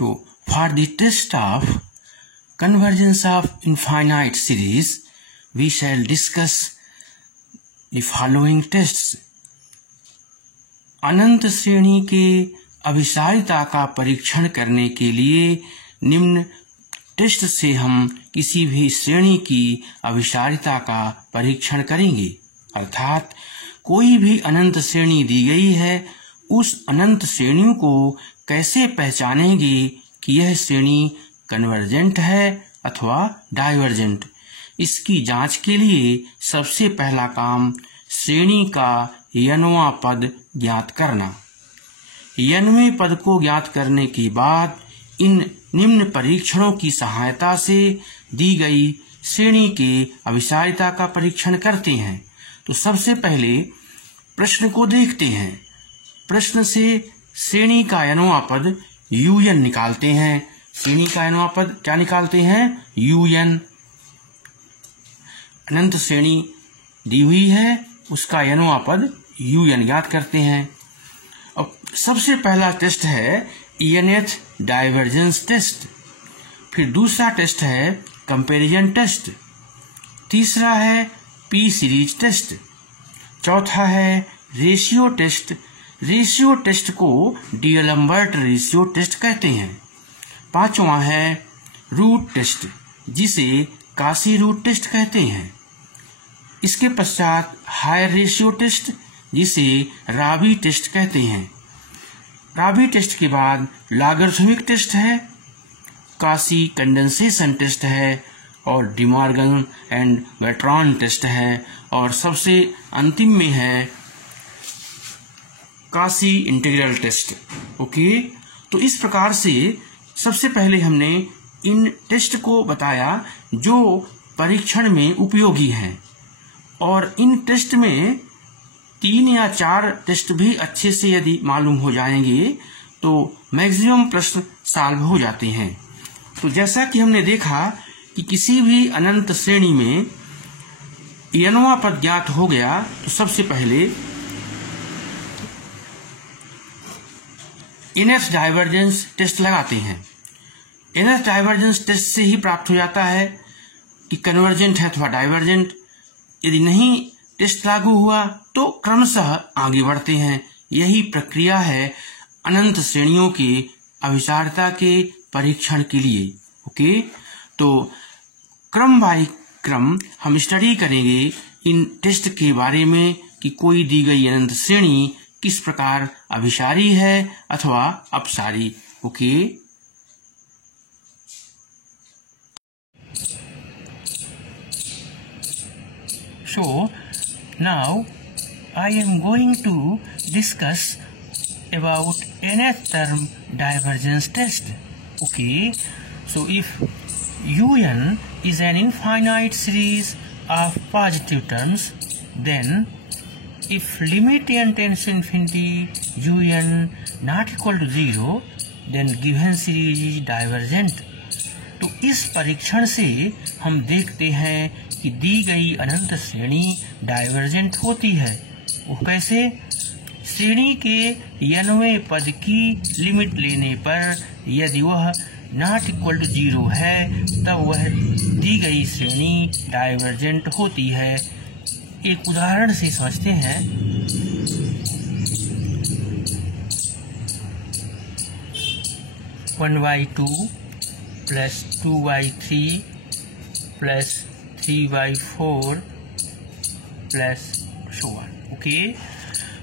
So for the test of convergence of infinite series, we shall discuss the following tests. अनंत श्रेणी के अभिसारिता का परीक्षण करने के लिए निम्न टेस्ट से हम किसी भी श्रेणी की अभिसारिता का परीक्षण करेंगे। अर्थात कोई भी अनंत श्रेणी दी गई है, उस अनंत श्रेणियों को कैसे पहचानेंगे कि यह श्रेणी कन्वर्जेंट है अथवा डाइवर्जेंट। इसकी जांच के लिए सबसे पहला काम श्रेणी का n वां पद ज्ञात करना। n वें पद को ज्ञात करने के बाद इन निम्न परीक्षणों की सहायता से दी गई श्रेणी के अभिसारिता का परीक्षण करते हैं। तो सबसे पहले प्रश्न को देखते हैं। प्रश्न से श्रेणी का n वां पद un निकालते हैं। श्रेणी का n वां पद क्या निकालते हैं? un। अनंत श्रेणी दी हुई है, उसका n वां पद un ज्ञात करते हैं। अब सबसे पहला टेस्ट है nth डाइवर्जेंस टेस्ट, फिर दूसरा टेस्ट है कंपैरिजन टेस्ट, तीसरा है p सीरीज टेस्ट, चौथा है रेशियो टेस्ट। रेशियो टेस्ट को डीएलम्बर्ट रेशियो टेस्ट कहते हैं। पांचवा है रूट टेस्ट, जिसे काशी रूट टेस्ट कहते हैं। इसके पश्चात हायर रेशियो टेस्ट, जिसे राबी टेस्ट कहते हैं। राबी टेस्ट के बाद लॉगरिथमिक टेस्ट है, काशी कंडेंसेशन टेस्ट है और डिमॉर्गन एंड वेट्रॉन टेस्ट है, और सबसे अंतिम में है काशी इंटीग्रल टेस्ट। ओके, तो इस प्रकार से सबसे पहले हमने इन टेस्ट को बताया जो परीक्षण में उपयोगी हैं, और इन टेस्ट में 3 या 4 टेस्ट भी अच्छे से यदि मालूम हो जाएंगे तो मैक्सिमम प्रश्न सॉल्व हो जाते हैं। तो जैसा कि हमने देखा कि किसी भी अनंत श्रेणी में n वां पद ज्ञात हो गया तो सबसे पहले nth डाइवर्जेंस टेस्ट लगाते हैं। nth डाइवर्जेंस टेस्ट से ही प्राप्त हो जाता है कि कन्वर्जेंट है अथवा डाइवर्जेंट। यदि नहीं टेस्ट लागू हुआ तो क्रमशः आगे बढ़ते हैं। यही प्रक्रिया है अनंत श्रेणियों के अभिसारिता के परीक्षण के लिए। ओके, तो क्रम बाय क्रम हम स्टडी करेंगे इन टेस्ट के बारे में कि कोई दी गई अनंत श्रेणी किस प्रकार अभिसारी है अथवा अपसारी। Okay, so now I am going to discuss about nth term divergence test. Okay, so if un is an infinite series of positive terms, then if limit n tends to infinity un not equal to 0, then given series is divergent. तो इस परीक्षण से हम देखते हैं कि दी गई अनंत श्रेणी डाइवर्जेंट होती है। वो कैसे? श्रेणी के n वें पद की लिमिट लेने पर यदि वह नॉट इक्वल टू 0 है तब वह दी गई श्रेणी डाइवर्जेंट होती है। एक उदाहरण से समझते हैं। One by 2 plus 2/3 plus 3/4 plus so on. Okay,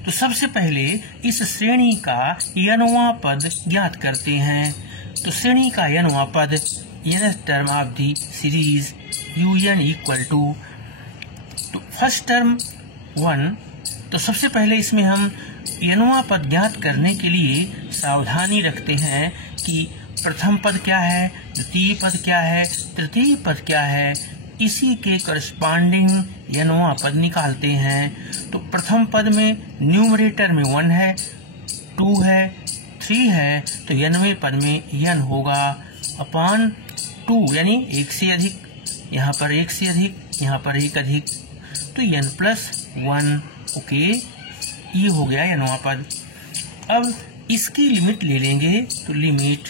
तो सबसे पहले इस श्रेणी का n वां पद ज्ञात करते हैं। तो श्रेणी का n वां पद nth term of the series un equal to, तो फर्स्ट टर्म 1। तो सबसे पहले इसमें हम n वां पद ज्ञात करने के लिए सावधानी रखते हैं कि प्रथम पद क्या है, द्वितीय पद क्या है, तृतीय पद क्या है, इसी के करस्पॉन्डिंग n वां पद निकालते हैं। तो प्रथम पद में न्यूमरेटर में 1 है, 2 है, 3 है, तो n वें पद में n होगा अपॉन 2, यानी 1 से अधिक, यहाँ पर 1 से अधिक, यहाँ पर 1 अधिक, तो n प्लस 1। ओके, ये हो गया n वां पद। अब इसकी लिमिट ले लेंगे, तो limit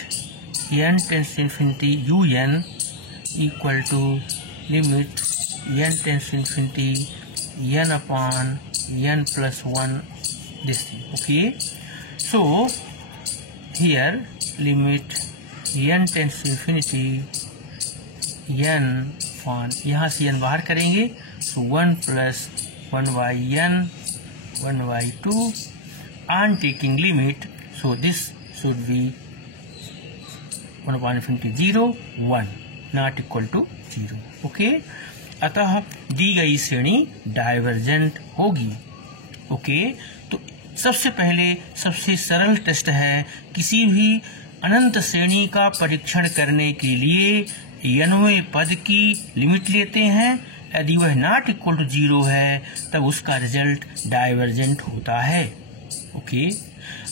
n tends infinity u n equal to limit n tends infinity n upon n plus 1 this thing. Okay, so here limit n tends to infinity n upon, यहाँ से n बाहर करेंगे, so 1 plus 1 by n 1 by 2 and taking limit, so this should be 1 upon infinity 0 1 not equal to 0. Okay, अतः दी गई श्रेणी divergent होगी. Okay, तो सबसे पहले सबसे सरल टेस्ट है, किसी भी अनंत श्रेणी का परीक्षण करने के लिए nवें पद की लिमिट लेते हैं. यदि वह नॉट इक्वल टू 0 है तब उसका रिजल्ट डाइवर्जेंट होता है. ओके,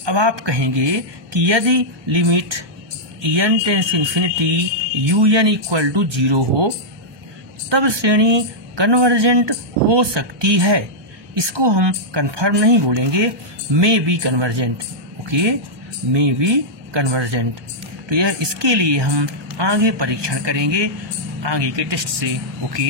अब आप कहेंगे कि यदि limit n tends infinity u n equal to 0 हो तब श्रेणी कन्वर्जेंट हो सकती है. इसको हम कंफर्म नहीं बोलेंगे, may be convergent. Okay, may be convergent. तो यह इसके लिए हम आगे परीक्षण करेंगे आगे के टेस्ट से. ओके.